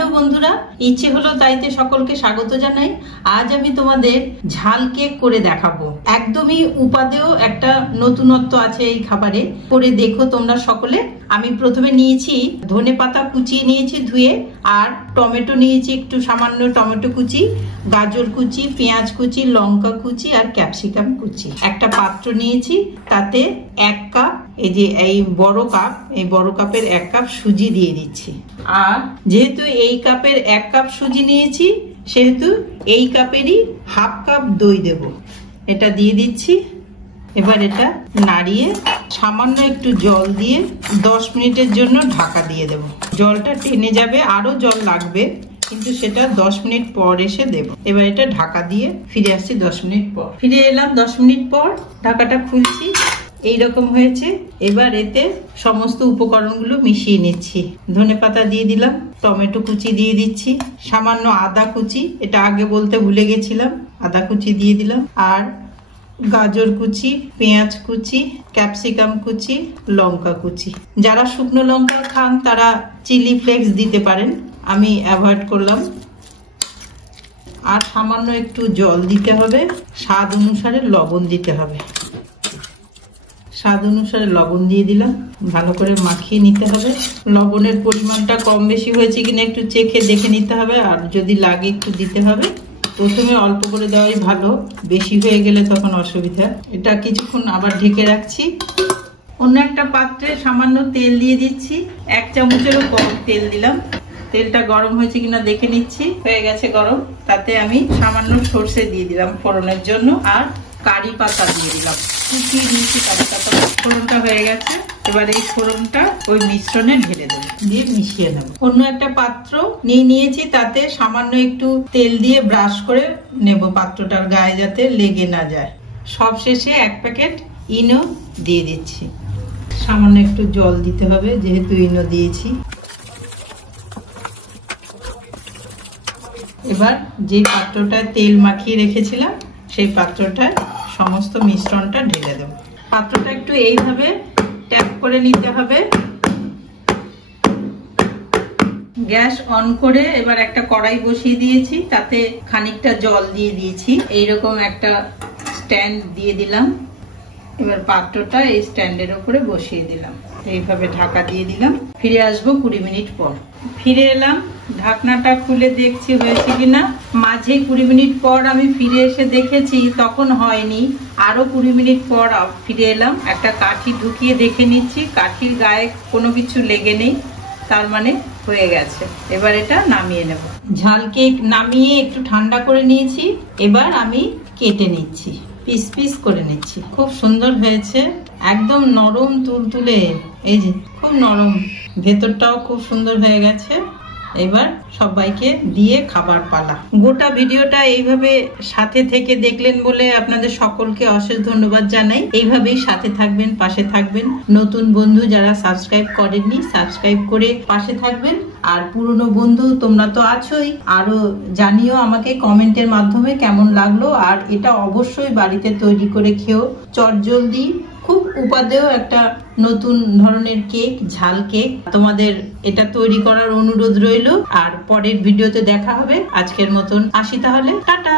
Hello বন্ধুরা, ইচ্ছে হলো তাইতে সকলকে স্বাগত জানাই। আজ আমি তোমাদের ঝাল কেক করে দেখাবো। একদমই উপাদেয় একটা নতুনত্ব আছে এই খাবারে, করে দেখো তোমরা সকলে। আমি প্রথমে নিয়েছি ধনেপাতা কুচিয়ে নিয়েছি ধুয়ে, আর টমেটো নিয়েছি একটু সামান্য টমেটো কুচি, গাজর কুচি, পেঁয়াজ কুচি, লঙ্কা কুচি আর ক্যাপসিকাম কুচি। একটা পাত্র নিয়েছি, তাতে 1 কাপ, এই বড় কাপ, এই বড় কাপের 1 কাপ সুজি দিয়ে দিচ্ছি। আর যেহেতু এই কাপের 1 কাপ সুজি নিয়েছি, সেহেতু এই কাপেরই 1/2 কাপ দই দেব। এটা দিয়ে দিচ্ছি। এবার এটা নাড়িয়ে সামান্য একটু জল দিয়ে 10 মিনিটের জন্য ঢাকা দিয়ে দেব। জলটা টেনে যাবে, আরো জল লাগবে, কিন্তু সেটা 10 মিনিট পর এসে দেব। এবার এটা ঢাকা দিয়ে ফিরে আসছি 10 মিনিট পর। ফিরে এলাম 10 মিনিট পর, ঢাকাটা খুলছি। এইরকম হয়েছে। এবার এতে সমস্ত উপকরণগুলো মিশিয়ে নিচ্ছি। ধনেপাতা দিয়ে দিলাম, টমেটো কুচি দিয়ে দিচ্ছি, সামান্য আদা কুচি, এটা আগে বলতে ভুলে গেছিলাম, আদা কুচি দিয়ে দিলাম, আর গাজর কুচি, পেঁয়াজ কুচি, ক্যাপসিকাম কুচি, লঙ্কা কুচি। যারা শুকনো লঙ্কা খান তারা চিলি ফ্লেক্স দিতে পারেন, আমি অ্যাভয়েড করলাম। আর সামান্য একটু জল দিতে হবে, স্বাদ অনুসারে লবণ দিতে হবে। স্বাদ অনুসারে লবণ দিয়ে দিলাম, ভালো করে মাখিয়ে নিতে হবে। লবণের পরিমাণটা কম বেশি হয়েছে কিনা একটু চেখে দেখে নিতে হবে, আর যদি লাগে একটু দিতে হবে। প্রথমে অল্প করে দেওয়াই ভালো, বেশি হয়ে গেলে তখন অসুবিধা। এটা কিছুক্ষণ আবার ঢেকে রাখছি। অন্য একটা পাত্রে সামান্য তেল দিয়ে দিচ্ছি, 1 চামচেরও কম তেল দিলাম। তেলটা গরম হয়েছে কিনা দেখে নিচ্ছি, হয়ে গেছে গরম। তাতে আমি সামান্য সর্ষে দিয়ে দিলাম ফোড়নের জন্য, আর কারি পাতা দিয়ে দিলাম, কুচিয়ে দিয়েছি কারি পাতা। ফোড়নটা হয়ে গেছে, এবার এই ফোড়নটা ওই মিশ্রণে ঢেলে দেবো, দিয়ে মিশিয়ে নেব। অন্য একটা পাত্র নিয়েছি, তাতে সামান্য একটু তেল দিয়ে ব্রাশ করে নেব পাত্রটার গায়ে, যাতে লেগে না যায়। সব শেষে 1 প্যাকেট ইনো দিয়ে দিচ্ছি। সামান্য একটু জল দিতে হবে, যেহেতু ইনো দিয়েছি। এবার যে পাত্রটায় তেল মাখিয়ে রেখেছিলাম, সেই পাত্রটায় সমস্ত মিশ্রণটা ঢেলে দেব। পাত্রটা একটু এইভাবে ট্যাপ করে নিতে হবে। গ্যাস অন করে এবার একটা কড়াই বসিয়ে দিয়েছি, তাতে খানিকটা জল দিয়ে দিয়েছি। এইরকম একটা স্ট্যান্ড দিয়ে দিলাম। এবার পাত্রটা এই স্ট্যান্ডের উপরে বসিয়ে দিলাম, এইভাবে ঢাকা দিয়ে দিলাম। ফিরে আসবো 20 মিনিট পর। ফিরে এলাম, ঢাকনাটা খুলে দেখছি হয়েছে কিনা। মাঝে 20 মিনিট পর আমি ফিরে এসে দেখেছি, তখন হয়নি। আরো 20 মিনিট পর ফিরে এলাম, একটা কাঠি ঢুকিয়ে দেখে নিচ্ছি, কাঠির গায়ে কোনো কিছু লেগে নেই, তার মানে হয়ে গেছে। এবার এটা নামিয়ে নেব। ঝাল কেক নামিয়ে একটু ঠান্ডা করে নিয়েছি। এবার আমি কেটে নিচ্ছি, পিস পিস করে নিচ্ছি। খুব সুন্দর হয়েছে, একদম নরম তুলতুলে, এই যে খুব নরম, ভেতরটাও খুব সুন্দর হয়ে গেছে। এবার সবাইকে দিয়ে খাবার পালা। গোটা ভিডিওটা এইভাবে সাথে থেকে দেখলেন বলে আপনাদের সকলকে অশেষ ধন্যবাদ জানাই। এইভাবেই সাথে থাকবেন, পাশে থাকবেন। নতুন বন্ধু যারা সাবস্ক্রাইব করেননি, সাবস্ক্রাইব করে পাশে থাকবেন। আর পুরনো বন্ধু তোমরা তো আছোই, আরো জানিও আমাকে কমেন্টের মাধ্যমে কেমন লাগলো। আর এটা অবশ্যই বাড়িতে তৈরি করে খেও, চটজলদি, খুব উপাদেয় একটা নতুন ধরনের কেক, ঝাল কেক। তোমাদের এটা তৈরি করার অনুরোধ রইল। আর পরের ভিডিওতে দেখা হবে। আজকের মতন আসি তাহলে, টাটা।